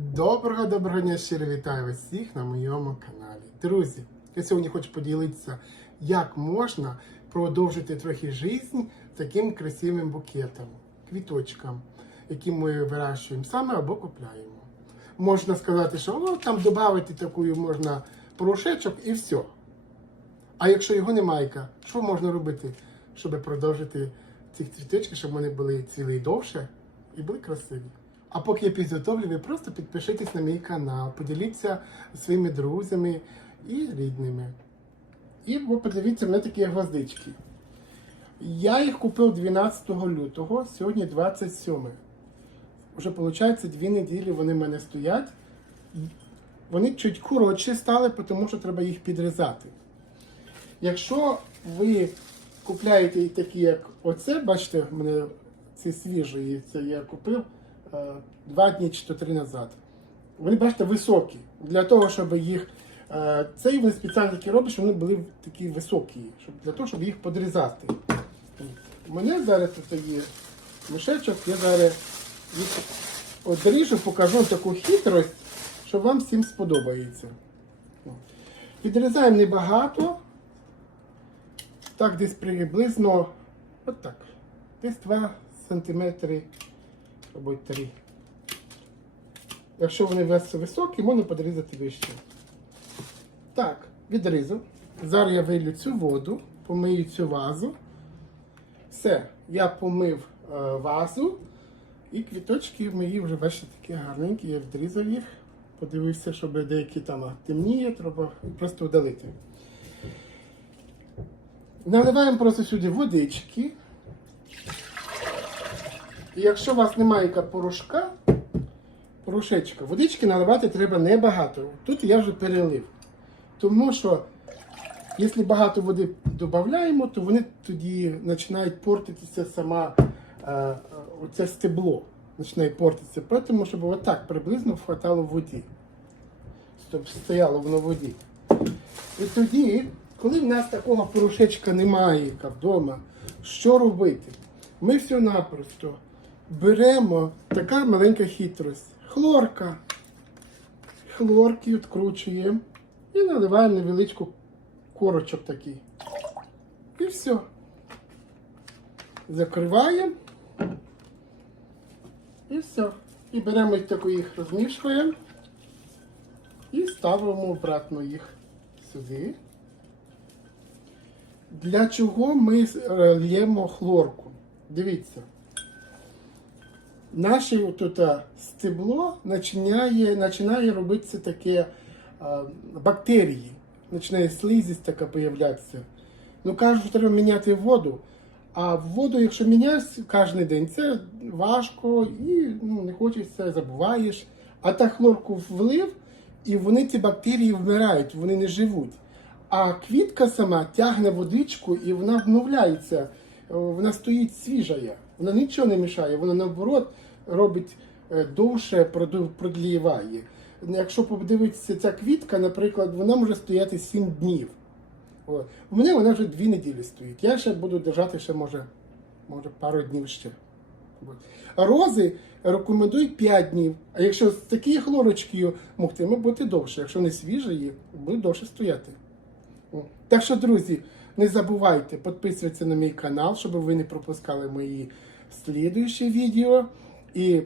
Доброго доброго дня, щиро вітаю вас всіх на моєму каналі. Друзі, я сьогодні хочу поділитися, як можна продовжити трохи життя таким красивим букетом, квіточкам, які ми вирощуємо саме або купляємо. Можна сказати, що ну, там додати таку можна порошечок і все. А якщо його немає, що можна робити, щоб продовжити ці квіточки, щоб вони були цілі і довше і були красиві? А поки я підготовлю, ви просто підпишитесь на мій канал, поділіться своїми друзями і рідними. І подивіться, в мене такі гвоздички. Я їх купив 12 лютого, сьогодні 27. Уже виходить, дві неділі вони в мене стоять. Вони чуть коротші стали, тому що треба їх підрізати. Якщо ви купляєте такі, як оце, бачите, в мене це свіже, і це я купив два дні чи три назад. Вони, бачите, високі. Для того, щоб їх. Е, це вони спеціально такі роблять, щоб вони були такі високі, щоб, для того, щоб їх подрізати. У мене зараз тут є мішечок, я зараз одріжу, покажу таку хитрость, що вам всім сподобається. Підрізаємо небагато. Так, десь приблизно от так. Десь 2 см або й 3. Якщо вони високі, можна подрізати вище. Так, відрізав. Зараз я вилью цю воду, помию цю вазу. Все, я помив е, вазу. І квіточки мої вже бачите такі гарненькі, я відрізав їх. Подивився, щоб деякі там темніє, треба просто удалити. Наливаємо просто сюди водички. І якщо у вас немає порошка, порошечка, водички наливати треба небагато. Тут я вже перелив. Тому що, якщо багато води додаємо, то вони тоді починають портитися сама е, оце стебло. Починає портитися, тому щоб отак приблизно вхватало в воді. Щоб стояло воно в воді. І тоді, коли в нас такого порошечка немає вдома, що робити? Ми все-напросто беремо така маленька хитрость. Хлорка. Хлорки відкручуємо і наливаємо невеличку корочок такий. І все. Закриваємо. І все. І беремо таку їх розмішуємо і ставимо обратно їх сюди. Для чого ми е, л'ємо хлорку? Дивіться. Наше тут е, стебло починає, починає робитися таке е, бактерії. Починає слизість така появлятися. Ну кажуть, що треба міняти воду. А воду, якщо міняєш кожен день, це важко і ну, не хочеться, забуваєш. А та хлорку влив, і вони ці бактерії вмирають, вони не живуть. А квітка сама тягне водичку і вона вновляється, е, вона стоїть свіжая, вона нічого не мішає, вона наоборот робить е, довше, продліває. Якщо подивитися ця квітка, наприклад, вона може стояти 7 днів. У мене вона вже 2 неділі стоїть. Я ще буду держати ще може, може пару днів ще. Рози рекомендують 5 днів. А якщо з такою хлорочкою могтиме бути довше, якщо не свіжої, буде довше стояти. Так що, друзі, не забувайте підписуватися на мій канал, щоб ви не пропускали мої слідуючі відео. І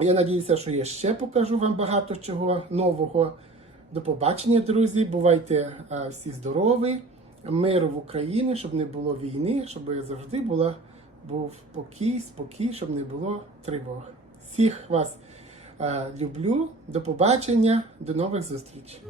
я надіюся, що я ще покажу вам багато чого нового. До побачення, друзі. Бувайте е, всі здорові, миру в Україні, щоб не було війни, щоб завжди була, був покій, спокій, щоб не було тривог. Всіх вас е, люблю. До побачення, до нових зустрічей.